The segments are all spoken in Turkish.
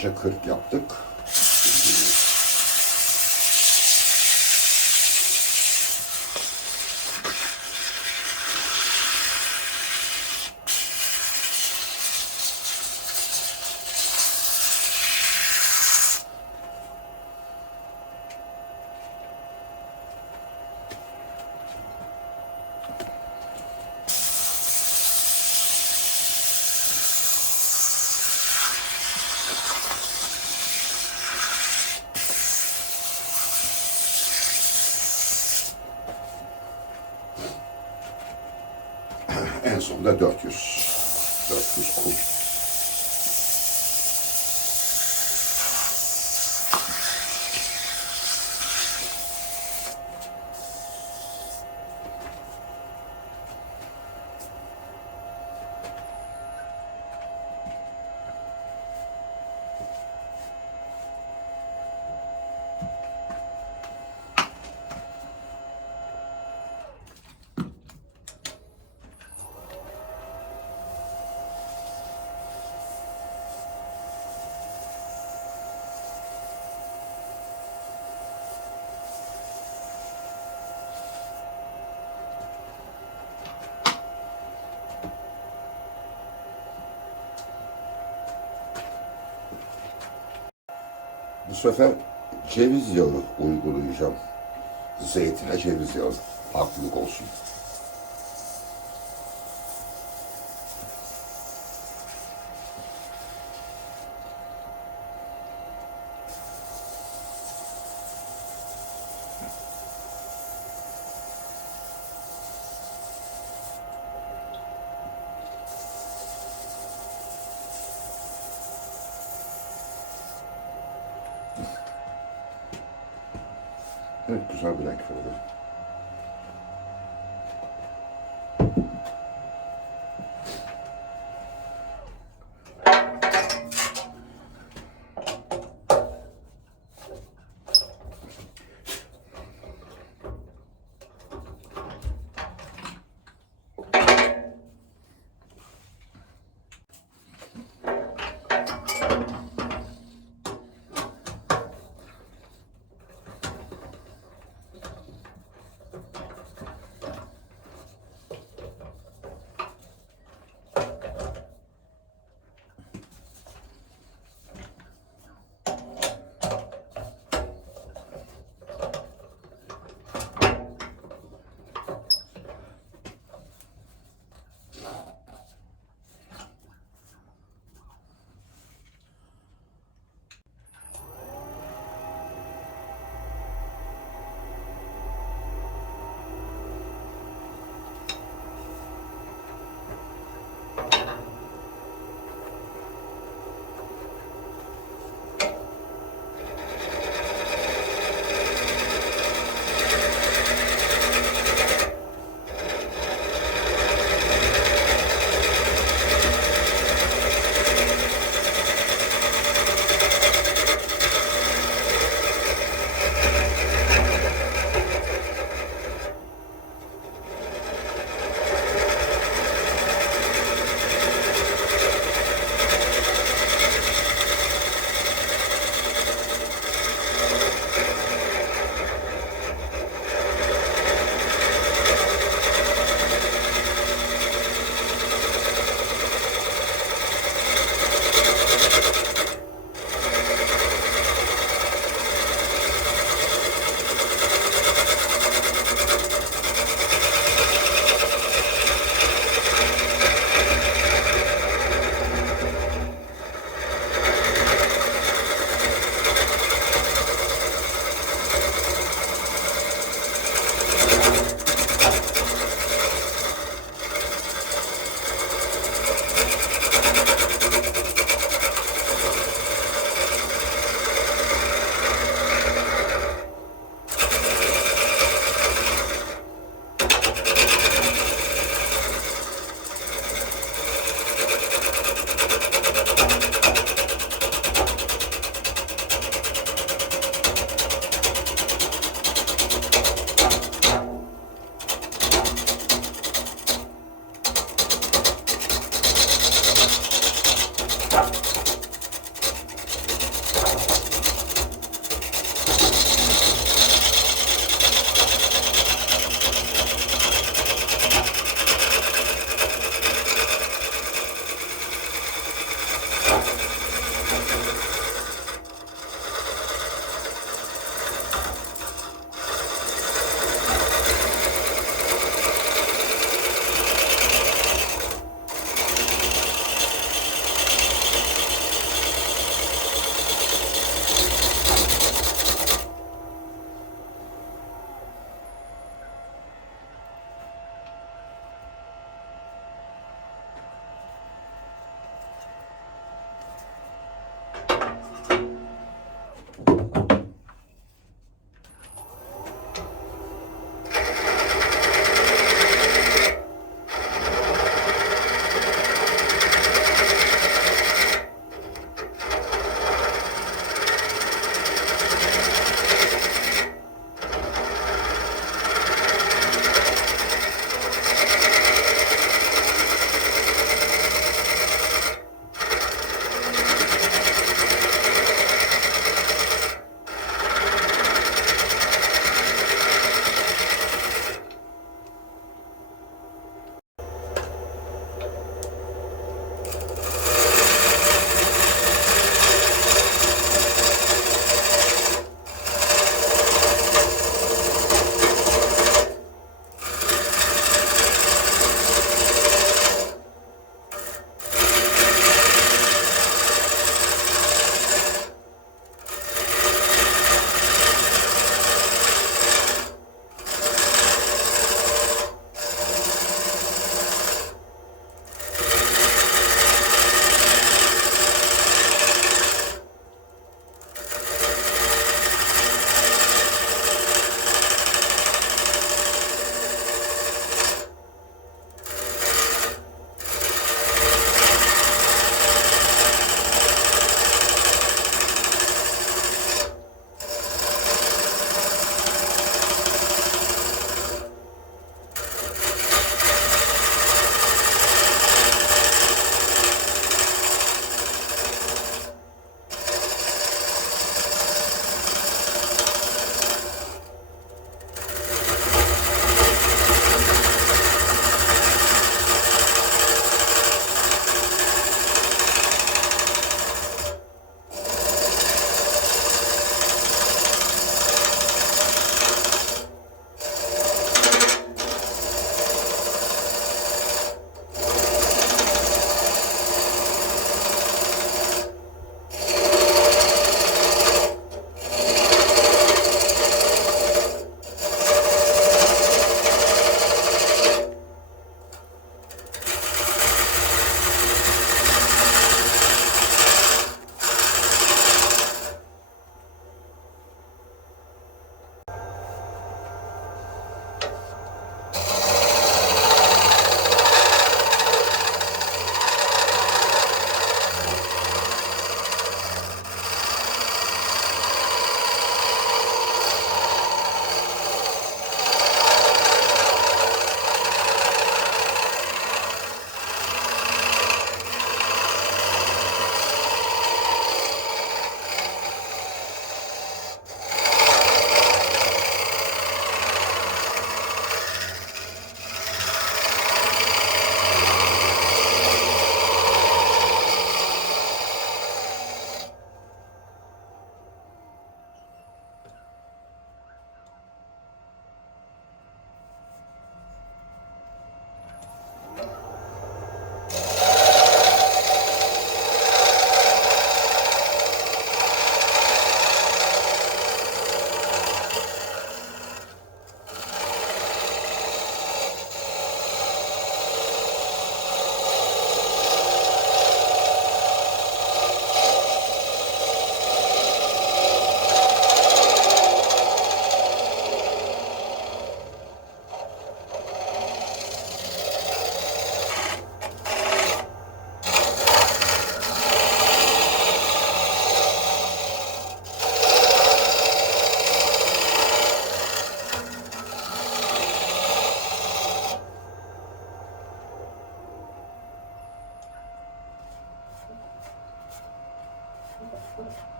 Önce 40 yaptık. Sonunda 400. 400 kum. Sefer Ceviz yağı uygulayacağım. Zeytine ceviz yağı. Farklılık olsun. Evet, güzel bir renk verdi.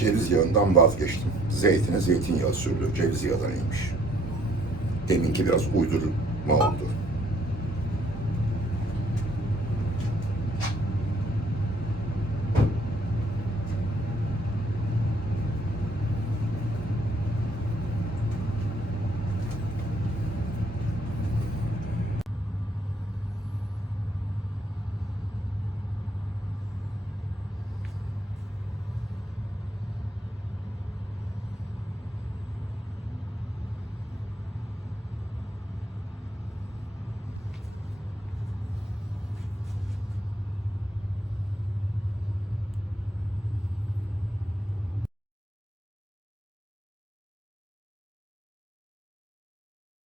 Ceviz yağından vazgeçtim. Zeytine zeytinyağı sürdü. Ceviz yağı da neymiş? Deminki biraz uydurma oldu.